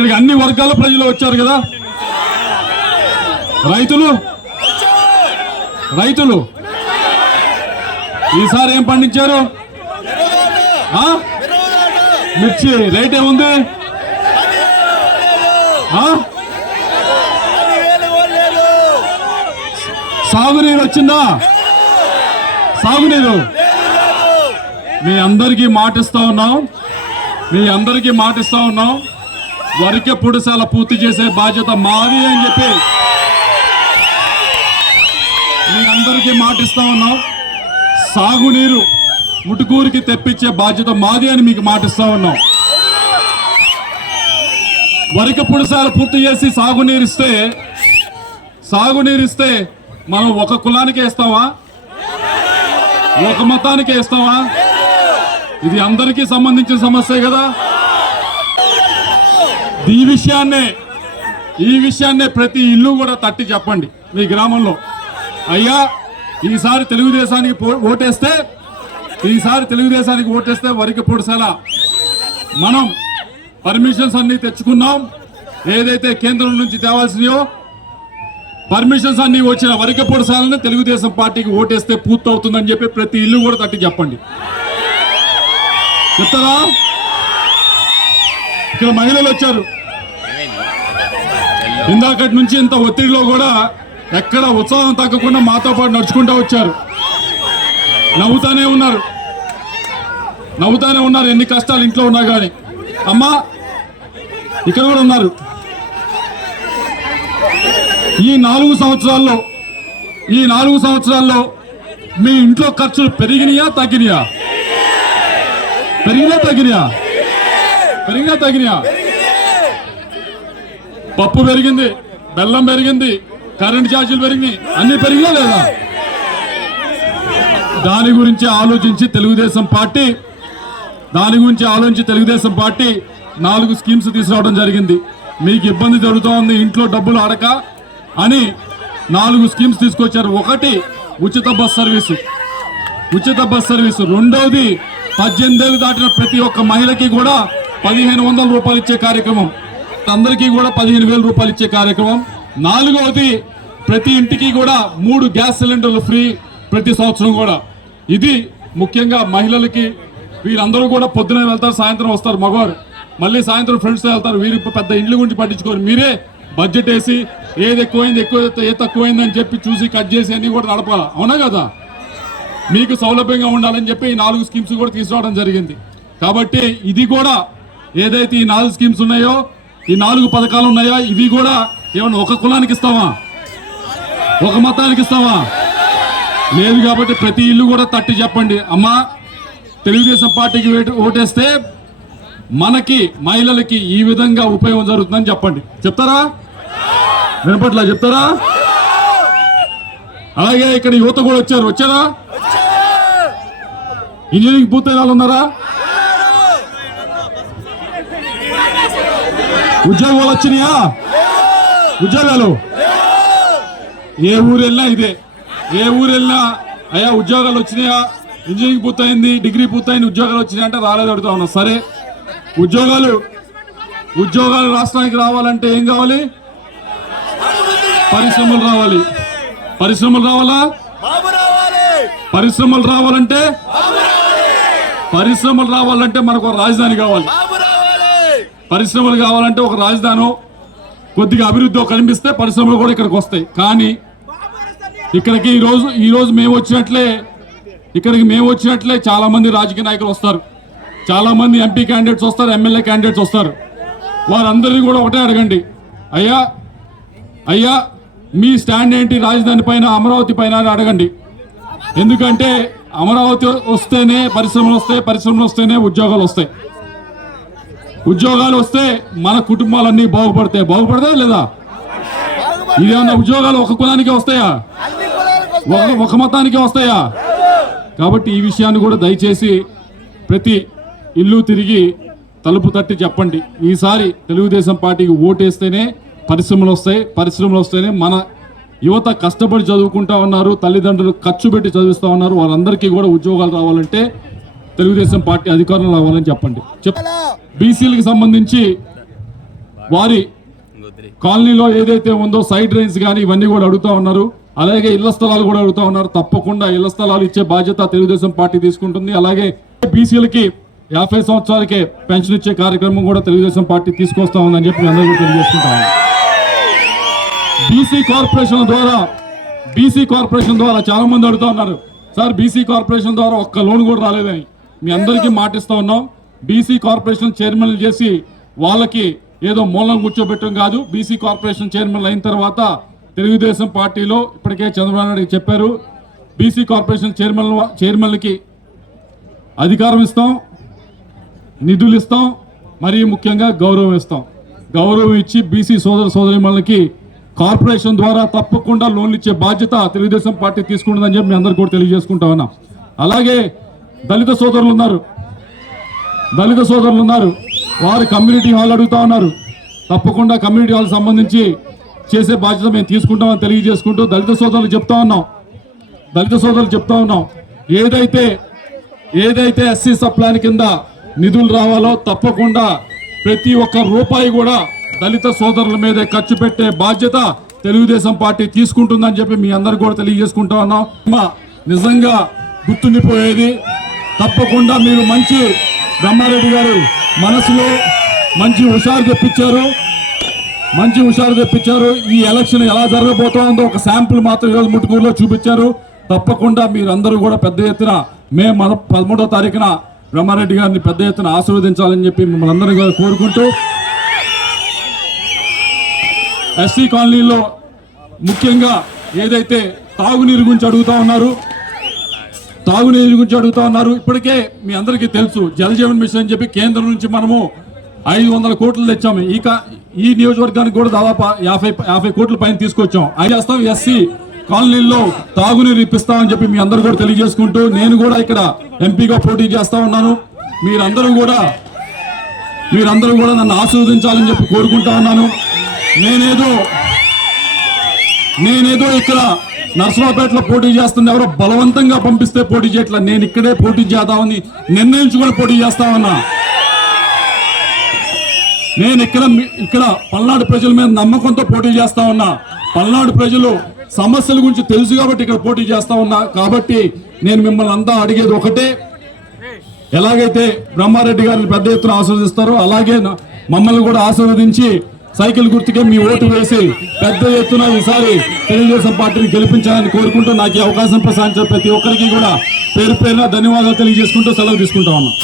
ఇక్కడికి అన్ని వర్గాల ప్రజలు వచ్చారు కదా? రైతులు? రైతులు? ఈసారి ఏం పండించారు? ఆ? మిర్చి రేట్ ఏముంది? ఆ? సాగునీరు వచ్చిందా? సాగునీరు? మీ అందరికీ మాటిస్తా ఉన్నాం. మీ అందరికీ మాటిస్తా ఉన్నాం. వరికే పొడిశాల పూర్తి చేసే బాధ్యత మాది అని చెప్పి మీ అందరికీ మాటిస్తా ఉన్నాం. సాగునీరు ముటుకూరికి తెప్పించే బాధ్యత మాది అని మీకు మాటిస్తా ఉన్నాం. వరిక పొడిశాల పూర్తి చేసి సాగునీరు ఇస్తే సాగునీరు ఇస్తే మనం ఒక కులానికి వేస్తావా? ఒక మతానికి వేస్తావా? ఇది అందరికీ సంబంధించిన సమస్యే కదా. ఈ విషయాన్నే ఈ విషయాన్నే ప్రతి ఇల్లు కూడా తట్టి చెప్పండి మీ గ్రామంలో. అయ్యా ఈసారి తెలుగుదేశానికి పో- ఓటేస్తే ఈసారి తెలుగుదేశానికి ఓటేస్తే వరికి పొడిసేల మనం పర్మిషన్స్ అన్నీ తెచ్చుకున్నాం. ఏదైతే కేంద్రం నుంచి తేవాల్సినయో పర్మిషన్స్ అన్నీ వచ్చిన వరికి పొడిసాలని తెలుగుదేశం పార్టీకి ఓటేస్తే పూర్తవుతుందని చెప్పి ప్రతి ఇల్లు కూడా తట్టి చెప్పండి. చెప్తారా? ఇక్కడ మహిళలు వచ్చారు. ఇందాకటి నుంచి ఇంత ఒత్తిడిలో కూడా ఎక్కడ ఉత్సాహం తగ్గకుండా మాతో పాటు నడుచుకుంటూ వచ్చారు. నవ్వుతానే ఉన్నారు. నవ్వుతానే ఉన్నారు. ఎన్ని కష్టాలు ఇంట్లో ఉన్నా కానీ అమ్మా ఇక్కడ కూడా ఉన్నారు. ఈ నాలుగు సంవత్సరాల్లో ఈ నాలుగు సంవత్సరాల్లో మీ ఇంట్లో ఖర్చులు పెరిగినాయా తగ్గినాయా? పెరిగినా తగ్గినాయా? పెరిగినా తగ్గినాయా? పప్పు పెరిగింది బెల్లం పెరిగింది కరెంట్ ఛార్జీలు పెరిగినాయి అన్ని పెరిగినా లేదా? దాని గురించి ఆలోచించి తెలుగుదేశం పార్టీ దాని గురించి ఆలోచించి తెలుగుదేశం పార్టీ నాలుగు స్కీమ్స్ తీసుకురావడం జరిగింది. మీకు ఇబ్బంది జరుగుతూ ఉంది ఇంట్లో డబ్బులు అడక అని నాలుగు స్కీమ్స్ తీసుకొచ్చారు. ఒకటి ఉచిత బస్ సర్వీసు. ఉచిత బస్ సర్వీసు. రెండవది పద్దెనిమిదేళ్ళు దాటిన ప్రతి ఒక్క మహిళకి కూడా పదిహేను వందల రూపాయలు ఇచ్చే కార్యక్రమం. అందరికీ కూడా పదిహేను వేల రూపాయలు ఇచ్చే కార్యక్రమం. నాలుగవది ప్రతి ఇంటికి కూడా మూడు గ్యాస్ సిలిండర్లు ఫ్రీ ప్రతి సంవత్సరం కూడా. ఇది ముఖ్యంగా మహిళలకి వీరందరూ కూడా పొద్దున వెళ్తారు సాయంత్రం వస్తారు మగవారు. మళ్ళీ సాయంత్రం ఫ్రెండ్స్ వెళ్తారు వీరు పెద్ద ఇండ్ల గురించి పట్టించుకోరు. మీరే బడ్జెట్ వేసి ఏది ఎక్కువైంది ఎక్కువ ఏ తక్కువైంది అని చెప్పి చూసి కట్ చేసి అన్నీ కూడా నడపాలి? అవునా కదా? మీకు సౌలభ్యంగా ఉండాలని చెప్పి ఈ నాలుగు స్కీమ్స్ కూడా తీసుకురావడం జరిగింది. కాబట్టి ఇది కూడా ఏదైతే ఈ నాలుగు స్కీమ్స్ ఉన్నాయో ఈ నాలుగు పథకాలు ఉన్నాయో? ఇవి కూడా ఏమన్నా ఒక కులానికి ఇస్తావా? ఒక మతానికి ఇస్తావా? లేదు కాబట్టి ప్రతి ఇల్లు కూడా తట్టి చెప్పండి. అమ్మా తెలుగుదేశం పార్టీకి ఓటేస్తే మనకి మహిళలకి ఈ విధంగా ఉపయోగం జరుగుతుందని చెప్పండి. చెప్తారా? వినపట్లా? చెప్తారా? అలాగే ఇక్కడ యువత కూడా వచ్చారు? వచ్చారా. ఇంజనీరింగ్ పూర్తయిన వాళ్ళు ఉన్నారా? ఉద్యోగాలు వచ్చినాయా? ఉద్యోగాలు? ఏ ఊరు వెళ్ళినా ఇదే. ఏ ఊరు వెళ్ళినా అయ్యా ఉద్యోగాలు వచ్చినాయా? ఇంజనీరింగ్ పూర్తయింది డిగ్రీ పూర్తయింది ఉద్యోగాలు వచ్చినాయి అంటే రాలేదు అడుగుతా ఉన్నా. సరే ఉద్యోగాలు ఉద్యోగాలు రాష్ట్రానికి రావాలంటే ఏం కావాలి? పరిశ్రమలు రావాలి. పరిశ్రమలు రావాలా? పరిశ్రమలు రావాలంటే? పరిశ్రమలు రావాలంటే మనకు రాజధాని కావాలి. పరిశ్రమలు కావాలంటే ఒక రాజధాని కొద్దిగా అభివృద్ధి కనిపిస్తే పరిశ్రమలు కూడా ఇక్కడికి వస్తాయి. కానీ ఇక్కడికి ఈరోజు ఈరోజు మేము వచ్చినట్లే ఇక్కడికి మేము వచ్చినట్లే చాలామంది రాజకీయ నాయకులు వస్తారు. చాలామంది ఎంపీ క్యాండిడేట్స్ వస్తారు ఎమ్మెల్యే క్యాండిడేట్స్ వస్తారు. వారందరినీ కూడా ఒకటే అడగండి. అయ్యా అయ్యా మీ స్టాండ్ ఏంటి? రాజధాని పైన అమరావతి పైన అని అడగండి. ఎందుకంటే అమరావతి వస్తేనే పరిశ్రమలు వస్తాయి పరిశ్రమలు వస్తేనే ఉద్యోగాలు వస్తాయి. ఉద్యోగాలు వస్తే మన కుటుంబాలన్నీ బాగుపడతాయి. బాగుపడతాయి లేదా? ఇదేమన్నా ఉద్యోగాలు ఒక కులానికి వస్తాయా? ఒక ఒక మతానికి వస్తాయా? కాబట్టి ఈ విషయాన్ని కూడా దయచేసి ప్రతి ఇల్లు తిరిగి తలుపు తట్టి చెప్పండి. ఈసారి తెలుగుదేశం పార్టీకి ఓటేస్తేనే పరిశ్రమలు వస్తాయి. పరిశ్రమలు వస్తేనే మన యువత కష్టపడి చదువుకుంటా ఉన్నారు తల్లిదండ్రులు ఖర్చు పెట్టి చదివిస్తూ ఉన్నారు. వాళ్ళందరికీ కూడా ఉద్యోగాలు రావాలంటే తెలుగుదేశం పార్టీ అధికారంలో రావాలని చెప్పండి. చెప్ బీసీలకు సంబంధించి వారి కాలనీలో ఏదైతే ఉందో సైడ్ డ్రైన్స్ కానీ ఇవన్నీ కూడా అడుగుతా ఉన్నారు. అలాగే ఇళ్ళ స్థలాలు కూడా అడుగుతా ఉన్నారు. తప్పకుండా ఇళ్ళ స్థలాలు ఇచ్చే బాధ్యత తెలుగుదేశం పార్టీ తీసుకుంటుంది. అలాగే బీసీలకి యాభై సంవత్సరాలకే పెన్షన్ ఇచ్చే కార్యక్రమం కూడా తెలుగుదేశం పార్టీ తీసుకొస్తా ఉందని చెప్పి అందరికీ తెలియజేసుకుంటా బీసీ కార్పొరేషన్ ద్వారా బీసీ కార్పొరేషన్ ద్వారా చాలా మంది అడుగుతా ఉన్నారు. సార్ బీసీ కార్పొరేషన్ ద్వారా ఒక్క లోన్ కూడా రాలేదని. మీ అందరికీ మాటిస్తా ఉన్నాం. బీసీ కార్పొరేషన్ చైర్మన్లు చేసి వాళ్ళకి ఏదో మూలం కూర్చోబెట్టడం కాదు. బీసీ కార్పొరేషన్ చైర్మన్ అయిన తర్వాత తెలుగుదేశం పార్టీలో ఇప్పటికే చంద్రబాబు నాయుడు చెప్పారు. బీసీ కార్పొరేషన్ చైర్మన్ చైర్మన్లకి అధికారం ఇస్తాం నిధులు ఇస్తాం మరియు ముఖ్యంగా గౌరవం ఇస్తాం. గౌరవం ఇచ్చి బీసీ సోదర సోదరిమణులకి కార్పొరేషన్ ద్వారా తప్పకుండా లోన్లు ఇచ్చే బాధ్యత తెలుగుదేశం పార్టీ తీసుకుంటుందని చెప్పి మీ అందరు కూడా తెలియజేసుకుంటా ఉన్నాం. అలాగే దళిత సోదరులు ఉన్నారు. దళిత సోదరులు ఉన్నారు. వారు కమ్యూనిటీ హాల్ అడుగుతా ఉన్నారు. తప్పకుండా కమ్యూనిటీ హాల్ సంబంధించి చేసే బాధ్యత మేము తీసుకుంటామని తెలియజేసుకుంటూ దళిత సోదరులు చెప్తా ఉన్నాం. దళిత సోదరులు చెప్తా ఉన్నాం. ఏదైతే ఏదైతే ఎస్సీ సప్లాన్ కింద నిధులు రావాలో తప్పకుండా ప్రతి ఒక్క రూపాయి కూడా దళిత సోదరుల మీదే ఖర్చు పెట్టే బాధ్యత తెలుగుదేశం పార్టీ తీసుకుంటుందని చెప్పి మీ అందరు కూడా తెలియజేసుకుంటా ఉన్నాం. మా నిజంగా గుర్తుండిపోయేది. తప్పకుండా మీరు మంచి బ్రహ్మారెడ్డి గారు మనసులో మంచి హుషారు తెప్పించారు. మంచి హుషారు తెప్పించారు. ఈ ఎలక్షన్ ఎలా జరగబోతోందో ఒక శాంపుల్ మాత్రం ఈరోజు ముట్టుకూరులో చూపించారు. తప్పకుండా మీరందరూ కూడా పెద్ద ఎత్తున మే మన పదమూడో తారీఖున బ్రహ్మారెడ్డి గారిని పెద్ద ఎత్తున ఆశీర్వదించాలని చెప్పి మిమ్మల్ని అందరూ కూడా కోరుకుంటూ ఎస్సీ కాలనీలో ముఖ్యంగా ఏదైతే తాగునీరు గురించి అడుగుతా ఉన్నారు తాగునీరు గురించి అడుగుతా ఉన్నారు. ఇప్పటికే మీ అందరికీ తెలుసు జలజీవన్ మిషన్ అని చెప్పి కేంద్రం నుంచి మనము ఐదు వందల కోట్లు తెచ్చాము ఇక ఈ నియోజకవర్గానికి కూడా దాదాపు యాభై యాభై కోట్ల పైన తీసుకొచ్చాం. అది చేస్తాం ఎస్సీ కాలనీల్లో తాగునీరు ఇప్పిస్తామని చెప్పి మీ అందరూ కూడా తెలియజేసుకుంటూ నేను కూడా ఇక్కడ ఎంపీగా పోటీ చేస్తా ఉన్నాను. మీరందరూ కూడా మీరందరూ కూడా నన్ను ఆస్వాదించాలని చెప్పి కోరుకుంటా ఉన్నాను. నేనేదో నేనేదో ఇక్కడ నర్సరావుపేటలో పోటీ చేస్తుంది ఎవరో బలవంతంగా పంపిస్తే పోటీ చేయట్లా. నేను ఇక్కడే పోటీ చేద్దామని నిర్ణయించుకొని పోటీ చేస్తామన్నా నేను ఇక్కడ మీ- ఇక్కడ పల్నాడు ప్రజల మీద నమ్మకంతో పోటీ చేస్తా ఉన్నా. పల్నాడు ప్రజలు సమస్యల గురించి తెలుసు కాబట్టి ఇక్కడ పోటీ చేస్తా ఉన్నా. కాబట్టి నేను మిమ్మల్ని అంతా అడిగేది ఒకటే. ఎలాగైతే బ్రహ్మారెడ్డి గారిని పెద్ద ఎత్తున ఆశీర్వదిస్తారో అలాగే మమ్మల్ని కూడా ఆశీర్వదించి సైకిల్ గుర్తుకే మీ ఓటు వేసి పెద్ద ఎత్తున ఈసారి తెలుగుదేశం పార్టీని గెలిపించాలని కోరుకుంటూ నాకు ఈ అవకాశం ప్రసాదించిన ప్రతి ఒక్కరికి కూడా పేరు పేరున ధన్యవాదాలు తెలియజేసుకుంటూ సెలవు తీసుకుంటా ఉన్నాం